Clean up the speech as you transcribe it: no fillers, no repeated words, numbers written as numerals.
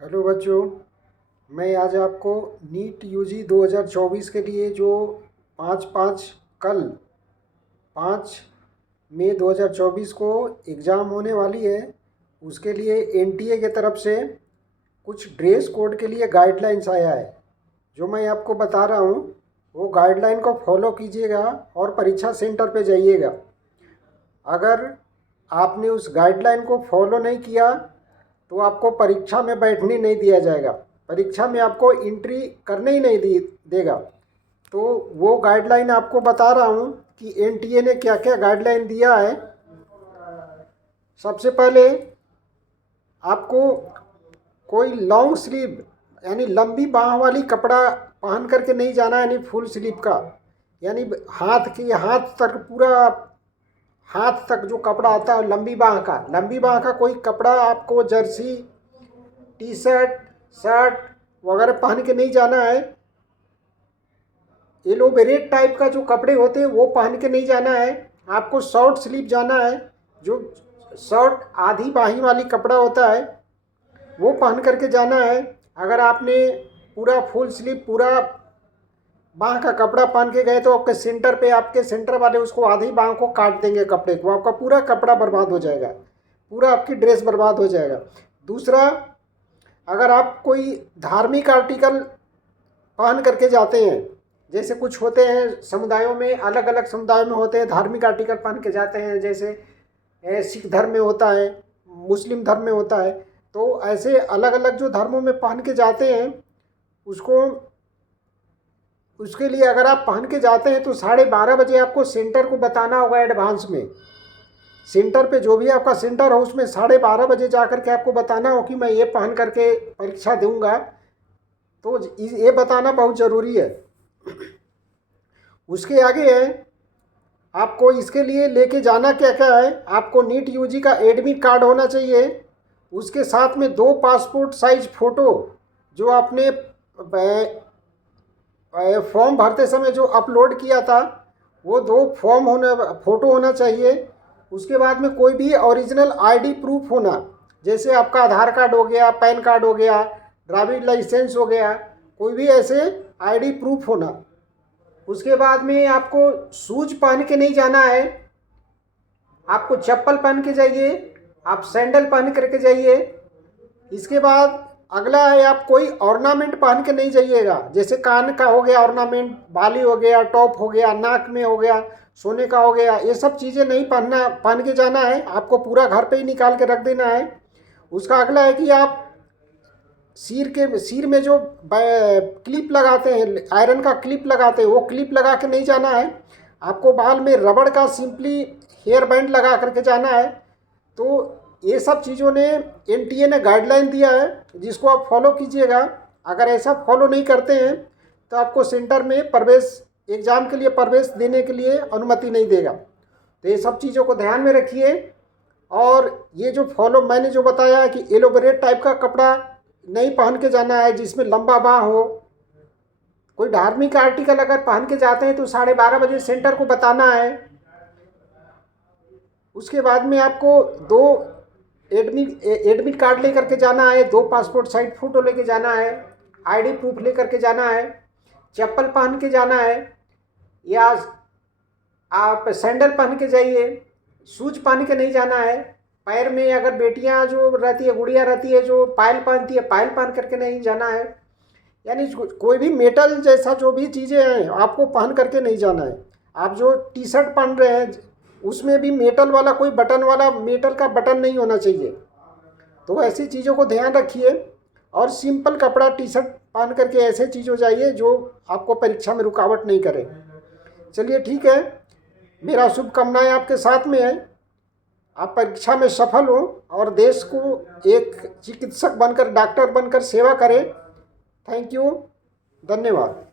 Hello बच्चों, मैं आज आपको नीट यूजी 2024 के लिए जो पाँच पाँच कल 5 मई 2024 को एग्ज़ाम होने वाली है, उसके लिए एनटीए के तरफ से कुछ ड्रेस कोड के लिए गाइडलाइंस आया है। जो मैं आपको बता रहा हूँ वो गाइडलाइन को फॉलो कीजिएगा और परीक्षा सेंटर पे जाइएगा। अगर आपने उस गाइडलाइन को फॉलो नहीं किया तो आपको परीक्षा में बैठने नहीं दिया जाएगा, परीक्षा में आपको एंट्री करने ही नहीं देगा। तो वो गाइडलाइन आपको बता रहा हूँ कि एनटीए ने क्या क्या गाइडलाइन दिया है। सबसे पहले आपको कोई लॉन्ग स्लीव यानी लंबी बाह वाली कपड़ा पहन करके नहीं जाना, यानी फुल स्लीव का, यानी हाथ तक पूरा हाथ तक जो कपड़ा आता है लंबी बाह का कोई कपड़ा आपको जर्सी टी शर्ट शर्ट वगैरह पहन के नहीं जाना है। एलोवेरेट टाइप का जो कपड़े होते हैं वो पहन के नहीं जाना है। आपको शॉर्ट स्लीव जाना है, जो शॉर्ट आधी बाही वाली कपड़ा होता है वो पहन करके जाना है। अगर आपने पूरा फुल स्लीव पूरा बाह का कपड़ा पहन के गए तो आपके सेंटर वाले उसको आधी बाह को काट देंगे कपड़े को, आपका पूरा कपड़ा बर्बाद हो जाएगा, पूरा आपकी ड्रेस बर्बाद हो जाएगा। दूसरा, अगर आप कोई धार्मिक आर्टिकल पहन करके जाते हैं, जैसे कुछ होते हैं समुदायों में, अलग अलग समुदायों में होते हैं धार्मिक आर्टिकल पहन के जाते हैं, जैसे सिख धर्म में होता है, मुस्लिम धर्म में होता है, तो ऐसे अलग अलग जो धर्मों में पहन के जाते हैं उसके लिए अगर आप पहन के जाते हैं तो 12:30 बजे आपको सेंटर को बताना होगा एडवांस में। सेंटर पे जो भी आपका सेंटर हो उसमें 12:30 बजे जा कर के आपको बताना हो कि मैं ये पहन करके परीक्षा दूंगा, तो ये बताना बहुत ज़रूरी है। उसके आगे है, आपको इसके लिए लेके जाना क्या क्या है। आपको नीट यूजी का एडमिट कार्ड होना चाहिए, उसके साथ में 2 पासपोर्ट साइज फ़ोटो जो आपने फॉर्म भरते समय जो अपलोड किया था वो 2 फ़ोटो होना चाहिए। उसके बाद में कोई भी ओरिजिनल आईडी प्रूफ होना, जैसे आपका आधार कार्ड हो गया, पैन कार्ड हो गया, ड्राइविंग लाइसेंस हो गया, कोई भी ऐसे आईडी प्रूफ होना। उसके बाद में आपको शूज पहन के नहीं जाना है, आपको चप्पल पहन के जाइए, आप सैंडल पहन करके जाइए। इसके बाद अगला है, आप कोई ऑर्नामेंट पहन के नहीं जाइएगा, जैसे कान का हो गया ऑर्नामेंट, बाली हो गया, टॉप हो गया, नाक में हो गया, सोने का हो गया, ये सब चीज़ें नहीं पहन के जाना है, आपको पूरा घर पे ही निकाल के रख देना है। उसका अगला है कि आप सिर में जो क्लिप लगाते हैं, आयरन का क्लिप लगाते हैं, वो क्लिप लगा के नहीं जाना है। आपको बाल में रबड़ का सिंपली हेयर बैंड लगा करके जाना है। तो ये सब चीज़ों ने एनटीए ने गाइडलाइन दिया है, जिसको आप फॉलो कीजिएगा। अगर ऐसा फॉलो नहीं करते हैं तो आपको सेंटर में एग्ज़ाम के लिए प्रवेश देने के लिए अनुमति नहीं देगा। तो ये सब चीज़ों को ध्यान में रखिए। और ये जो फॉलो मैंने जो बताया है कि एलोबरेट टाइप का कपड़ा नहीं पहन के जाना है जिसमें लंबा बाह हो। कोई धार्मिक आर्टिकल अगर पहन के जाते हैं तो 12:30 बजे सेंटर को बताना है। उसके बाद में आपको 2 एडमिट कार्ड लेकर के जाना है, 2 पासपोर्ट साइज फ़ोटो लेके जाना है, आईडी प्रूफ लेकर के जाना है, चप्पल पहन के जाना है, या आप सैंडल पहन के जाइए, शूज पहन के नहीं जाना है। पैर में अगर बेटियां जो रहती है, गुड़िया रहती है जो पायल पहनती है, पायल पहन करके नहीं जाना है। यानी कोई भी मेटल जैसा जो भी चीज़ें हैं आपको पहन करके नहीं जाना है। आप जो टी शर्ट पहन रहे हैं उसमें भी मेटल वाला कोई बटन वाला मेटल का बटन नहीं होना चाहिए। तो ऐसी चीज़ों को ध्यान रखिए और सिंपल कपड़ा टी शर्ट पहन करके ऐसे चीज़ हो जाइए जो आपको परीक्षा में रुकावट नहीं करे। चलिए ठीक है, मेरा शुभकामनाएं आपके साथ में है। आप परीक्षा में सफल हो और देश को एक चिकित्सक बनकर, डॉक्टर बनकर सेवा करें। थैंक यू, धन्यवाद।